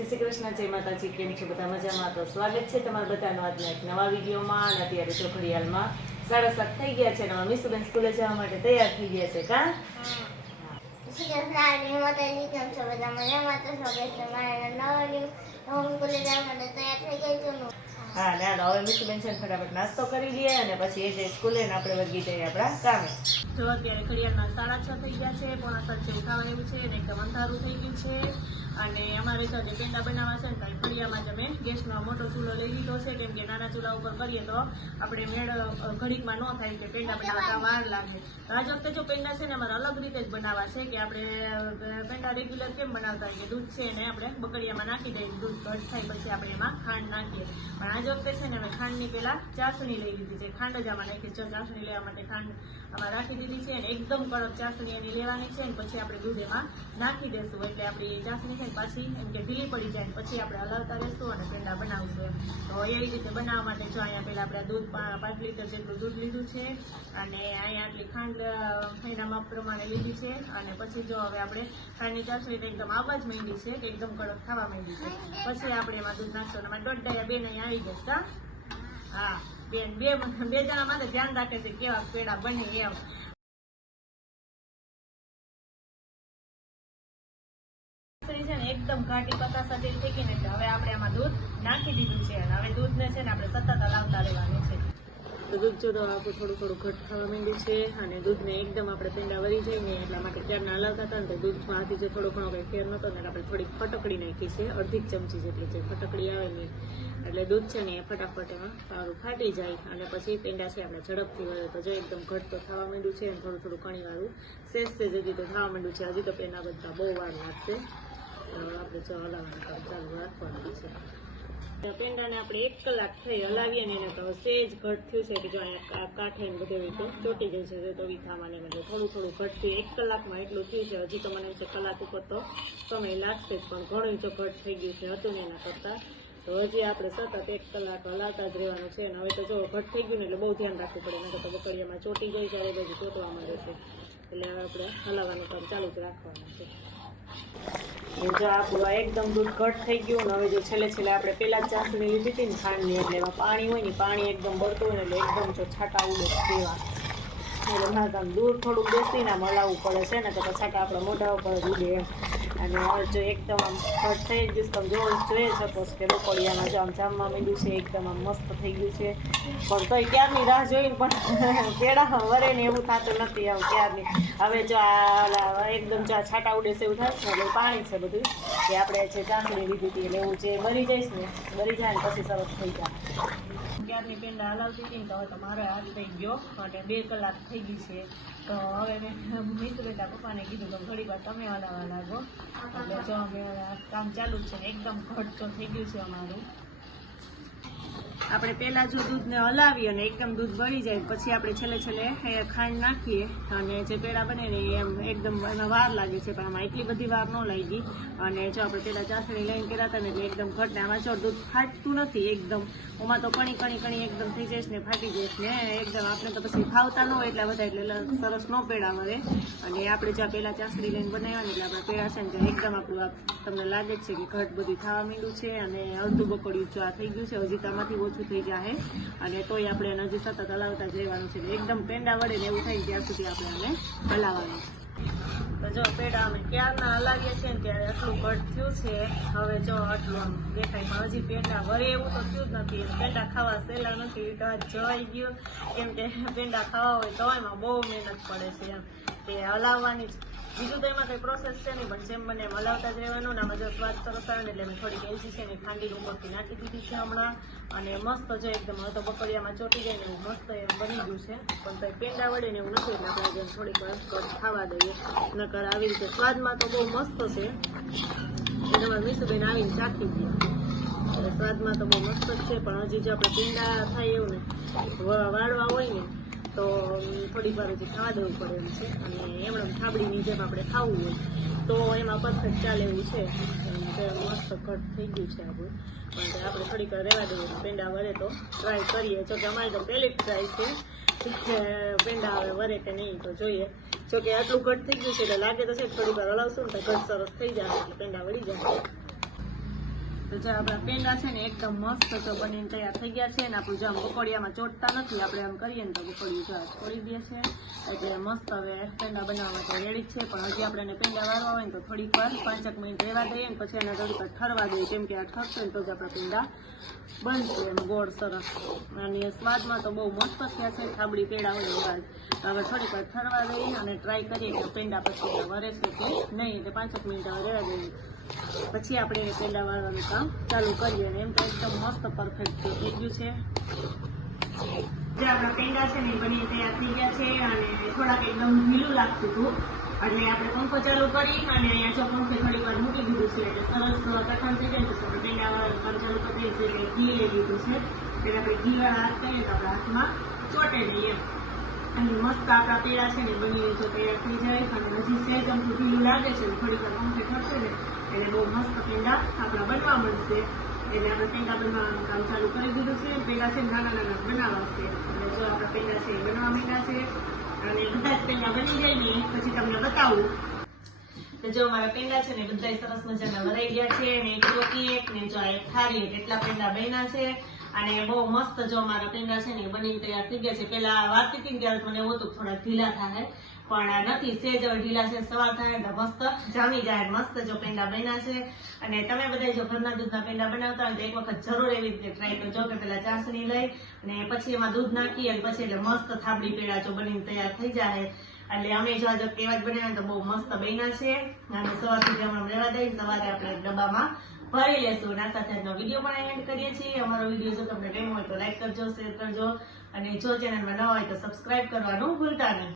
જય શ્રી કૃષ્ણ, જય માતાજી. કેમ છો બધા? મજામાં? તો સ્વાગત છે તમારા બધાનું આજના એક નવા વિડીયોમાં. અને અત્યારે જો ઘડિયાળમાં 7:30 થઈ ગયા છે અને મીસુબેન સ્કૂલે જવા માટે તૈયાર થઈ ગયા છે. કા હા ના હવે મીસુબેન છે ફટાફટ નાસ્તો કરી લઈએ અને પછી એ જઈ સ્કૂલે ને આપણે વર્ગી જઈએ આપણા કામે. જો અત્યારે ઘડિયાળમાં 6:30 થઈ ગયા છે, 5:45 ઉઠાવવા એવું છે અને એકદમ અંધારું થઈ ગયું છે. અને અમારે જો પેંડા બનાવવા છે ને ત્યાં ફળિયામાં જ અમે ગેસનો મોટો ચૂલો લઈ લીધો છે, કેમ કે નાના ચૂલા ઉપર કરીએ તો આપણે મેળ ઘડીકમાં ન થાય કે પેંડા બનાવતા વાર લાગે. આજ વખતે જો પેંડા છે ને અમારે અલગ રીતે જ બનાવવા છે, કે આપણે પેંડા રેગ્યુલર કેમ બનાવતા હોય કે દૂધ છે ને આપણે બકડીયામાં નાખી દઈએ, દૂધ ઘટ થાય પછી આપણે એમાં ખાંડ નાખીએ. પણ આજ વખતે છે ને અમે ખાંડની પહેલા ચાસણી લઈ લીધી છે, ખાંડ જ આમાં નાખી. જો ચાસણી લેવા માટે ખાંડ આમાં રાખી દીધી છે અને એકદમ કડક ચાસણી એની લેવાની છે ને પછી આપણે દૂધ એમાં નાખી દેશું, એટલે આપણી ચાસણી છે પાછી એમ કે ઢીલી પડી જાય, પછી આપણે હલાવતા રહેશું અને પેંડા બનાવશું એમ. તો એવી રીતે બનાવવા માટે જો અહીંયા પહેલાં આપણે દૂધ 5 લીટર જેટલું દૂધ લીધું છે અને અહીંયા આટલી ખાંડ એના માપ પ્રમાણે લીધી છે. અને પછી જો હવે આપણે ખાંડની ચાસણી એકદમ આવવા જ માંડી છે કે એકદમ કડક થવા માંડી છે, પછી આપણે એમાં દૂધ નાખશું. અને દોઢ ડાયા બેન અહીંયા આવી ગયા. હા બેન બે જણા માટે ધ્યાન રાખે છે કેવા પેડા બને એમ. એકદમ ઘાટી પતાસા જેવી થઈ ગઈ ને એટલે હવે આપણે આમાં દૂધ નાખી દીધું છે અને હવે દૂધને છે ને આપણે સતત હલાવતા રહેવાનું છે. તો દૂધ જો તો આપણું થોડું ઘટ થવા માંડ્યું છે અને દૂધને એકદમ આપણે પેંડા વળી જાય ને એટલા માટે ત્યારના હલાવતા હતા ને તો દૂધમાંથી જે થોડો ઘણો કંઈ ફેર નહોતો ને આપણે થોડીક ફટકડી નાખી છે, અડધી ચમચી જેટલી જે ફટકડી આવે ને એટલે દૂધ છે ને એ ફટાફટ એમાં સારું ફાટી જાય અને પછી પેંડા છે આપણે ઝડપથી વળે. તો જો એકદમ ઘટ તો થવા માંડ્યું છે અને થોડું કણીવાળું સેજ હજી તો થવા માંડ્યું છે. હજી તો પેંડા બધા બહુ વાર લાગશે. આપણે જો હલાવવાનું કામ ચાલુ રાખવાનું છે. પેંડાને આપણે 1 કલાક થઈ હલાવીએ ને એને તો સેજ ઘટ થયું છે કે જો અહીંયા કાંઠે બધું રીતે ચોટી જાય છે તો વીખામાં ને એટલે થોડું ઘટ થયું. 1 કલાકમાં એટલું થયું છે. હજી તો મને એમ છે કલાક ઉપર તો સમય લાગશે જ, પણ ઘણું જો ઘટ થઈ ગયું છે હતું ને એના કરતાં. તો હજી આપણે સતત 1 કલાક હલાવતા જ રહેવાનું છે. અને હવે તો જો ઘટ થઈ ગયું ને એટલે બહુ ધ્યાન રાખવું પડે, નહીં તો બકડીયામાં ચોટી જાય ત્યારે બધું ચોટવા માંડે છે. એટલે આપણે હલાવવાનું કામ ચાલુ જ રાખવાનું છે. જો આપણું એકદમ દૂધ ઘટ થઈ ગયું ને હવે જો છેલ્લે આપણે પહેલાં જ ચાસણી લીધી હતી ને ખાંડની, એટલે એમાં પાણી હોય ને પાણી એકદમ બળતું હોય ને એટલે એકદમ જો છાંટા ઉડે પીવા એટલે મારે આમ દૂર થોડુંક બેસીને આમ હલાવવું પડે છે ને તો છાંટા આપણા મોઢા ઉપર જ ઉડે એમ. અને જો એકદમ આમ ઘટ થઈ ગયું તમે જોઈ શકો કે રોકડિયામાં જો આમ જામવા માંડ્યું છે, એકદમ આમ મસ્ત થઈ ગયું છે. પણ તોય ક્યારની રાહ જોઈને પણ પેડા વરે ને એવું થતું નથી આમ ક્યારની. હવે જો આ એકદમ જો આ છાંટા ઉડે છે એવું થાય છે ને પાણી છે બધું કે આપણે જે ચાસણી લીધી હતી એટલે એવું જે બરી જઈશ ને બરી જાય ને પછી સરસ થઈ જાય. ક્યારની પેંડા હલાવતી હતી ને તો હવે તો મારો હાથ થઈ ગયો અને 2 કલાક થઈ ગઈ છે. તો હવે મેં મીસુબેનના પપ્પાને કીધું કે થોડીક વાર તમે હલાવવા લાગો. એટલે જો અમે કામ ચાલુ જ છે ને એકદમ ઘટ તો થઈ ગયું છે અમારું. આપણે પહેલાં જો દૂધને હલાવી અને એકદમ દૂધ બળી જાય પછી આપણે છેલ્લે ખાંડ નાખીએ અને જે પેડા બને ને એમ એકદમ એમાં વાર લાગે છે, પણ આમાં એટલી બધી વાર ન લાગી. અને જો આપણે પહેલાં ચાસણી લઈને કર્યા હતા ને એટલે એકદમ ઘટ ને આમાં જો દૂધ ફાટતું નથી એકદમ. ઓમાં તો કણી એકદમ થઈ જઈશ ને ફાટી જઈશ ને એકદમ. આપણે તો પછી ખાવતા ન હોય એટલા બધા એટલે સરસ ન પેડા મળે. અને આપણે જ્યાં પહેલાં ચાસણી લઈને બનાવ્યા ને એટલે આપણા પેડા છે ને એકદમ આપણું તમને લાગે જ છે કે ઘટ બધું થવા માંડ્યું છે અને અડધું બકડ્યું જો આ થઈ ગયું છે. હજી તામાંથી ઓછું થઈ જાય અને તોય આપણે એને હજી સતત હલાવતા જ રહેવાનું છે. એકદમ પેંડા વળે ને એવું થાય ત્યાં સુધી આપણે આને હલાવવાનું. તો જો પેડા અમે ક્યારના હલાવીએ છીએ ને ત્યારે આટલું ઘટ થયું છે. હવે જો આટલું આમ દેખાય પણ હજી પેંડા વળે એવું તો થયું જ નથી. પેંડા ખાવા સહેલા નથી તો જોઈ ગયું, કેમ કે પેંડા ખાવા હોય તો એમાં બહુ મહેનત પડે છે એમ તે હલાવવાની જ. બીજું તો એમાં કંઈ પ્રોસેસ છે નહીં, પણ જેમ બને એમ હલાવતા જ રહેવાનું. ને આમાં જો સ્વાદ સરસ આવે ને એટલે મેં થોડીક એલચી છે ને ખાંડી ઉપરથી નાખી દીધી છે હમણાં. અને મસ્ત જો એકદમ હવે તો બકડિયામાં ચોટી જાય ને એવું મસ્ત એમ બની ગયું છે. પણ તો પેંડા વળે ને એવું નથી એટલે આપણે જેમ થોડીક વાર ખાવા દઈએ. નકર આવી રીતે સ્વાદમાં તો બહુ મસ્ત છે. એ તમારે મીસુબેન આવીને ચાખી દઈએ એટલે સ્વાદમાં તો બહુ મસ્ત જ છે. પણ હજી જો આપણે પેંડા થાય એવું ને વાળવા હોય ને તો થોડીક વાર હજી ખાવા દેવું પડે એમ છે. અને એમણે થાબડીની જેમ આપણે ખાવું હોય તો એમાં પરફેક્ટ ચાલે એવું છે. મસ્ત ઘટ થઈ ગયું છે આપણું, પણ આપણે થોડીક વાર રહેવા દઈએ. પેંડા વરે તો ટ્રાય કરીએ. જો કે અમારી તો પહેલી જ ટ્રાય છે પેંડા હવે વરે કે નહીં તો જોઈએ. જો કે આટલું ઘટ થઈ ગયું છે એટલે લાગે તો છે થોડીક વાર હલાવશું ને તો ઘટ સરસ થઈ જાય એટલે પેંડા વળી જાય. તો જો આપણા પેંડા છે ને એકદમ મસ્ત તો બનીને તૈયાર થઈ ગયા છે. અને આપણું જો આમ પકોડિયામાં ચોટતા નથી, આપણે આમ કરીએ ને તો પકોડિયું જો છોડી દે છે. એટલે મસ્ત હવે પેંડા બનાવવા માટે રેડી છે. પણ હજી આપણે એને પેંડા વાળવા હોય ને તો થોડીક વાર 5 મિનિટ રહેવા દઈએ ને પછી એને થોડીક વાર ઠરવા દઈએ, કેમ કે આ ઠરશે ને તો જ આપણા પેંડા બનશે એમ ગોળ સરસ. અને સ્વાદમાં તો બહુ મસ્ત થયા છે, થાબડી પેંડા હોય એવા જ. તો હવે થોડીક વાર ઠરવા દઈએ અને ટ્રાય કરીએ કે પેંડા પછી વરે છે કે નહીં. એટલે 5 મિનિટ હવે રહેવા દઈએ, પછી આપણે એને પેંડા વાળવાનું કામ ચાલુ કરીએ. અને એમ તો એકદમ મસ્ત પરફેક્ટ થઈ ગયું છે. જે આપણા પેંડા છે ને બની તૈયાર થઈ ગયા છે. અને થોડાક એકદમ ઢીલું લાગતું હતું એટલે આપણે પંખો ચાલુ કરી અને અહીંયા જો પંખે થોડીક વાર મૂકી દીધું છે. એટલે સરસ કઠણ થઈ જાય તો આપણે પેંડા વાળવાનું ચાલુ કરી દઈએ. એટલે ઘી લઈ લીધું છે. એટલે આપણે ઘી વાળા હાથ કરીએ તો આપણા હાથમાં ચોટે નહીં એમ. અને મસ્ત આપણા પેંડા છે ને બની જો તૈયાર થઈ જાય. અને હજી સહેજ અમથું ઢીલું લાગે છે, થોડીક વાર પંખે ઠરશે ને એટલે બહુ મસ્ત પેંડા આપણા બનવા મળશે. એટલે આપણે પેંડા બનાવવાનું કામ ચાલુ કરી દીધું છે. પેંડા છે નાના નાના બનાવવા છે. એટલે જો આપણા પેંડા છે એ બનવા માંડ્યા છે. અને બધા જ પેંડા બની જાય ને પછી તમને બતાવું. તો જો મારા પેંડા છે ને બધા સરસ મજાના વરાઈ ગયા છે. અને એક ચોકી એક ને જો એક થાળી એટલા પેંડા બન્યા છે. અને બહુ મસ્ત જો મારા પેંડા છે ને બનીને તૈયાર થઈ ગયા છે. પેલા વારતી હતી ને ત્યારે મને એવું હતું થોડા ઢીલા થાય, પણ નથી. સેજ ઢીલા છે, સવાર થાય એટલે મસ્ત જામી જાય. મસ્ત જો પેંડા બન્યા છે. અને તમે બધા જો ઘરના દૂધના પેંડા બનાવતા હોય તો એક વખત જરૂર એવી રીતે ટ્રાય કરજો કે પેલા ચાસણી લઈ અને પછી એમાં દૂધ નાખી અને પછી એટલે મસ્ત થાબડી પેંડા જો બનીને તૈયાર થઈ જાય. એટલે અમે જો આજે કેવા જ બનાવ્યા તો બહુ મસ્ત બન્યા છે. અને સવાર સુધી હમણાં રહેવા દઈ, સવારે આપણે ડબ્બામાં ભરી લેશું. અને આ સાથે આજનો વિડીયો પણ એન્ડ કરીએ છીએ. અમારો વિડીયો જો તમને ગમ્યો હોય તો લાઈક કરજો, શેર કરજો અને જો ચેનલમાં ન હોય તો સબસ્ક્રાઇબ કરવાનું ભૂલતા નહીં.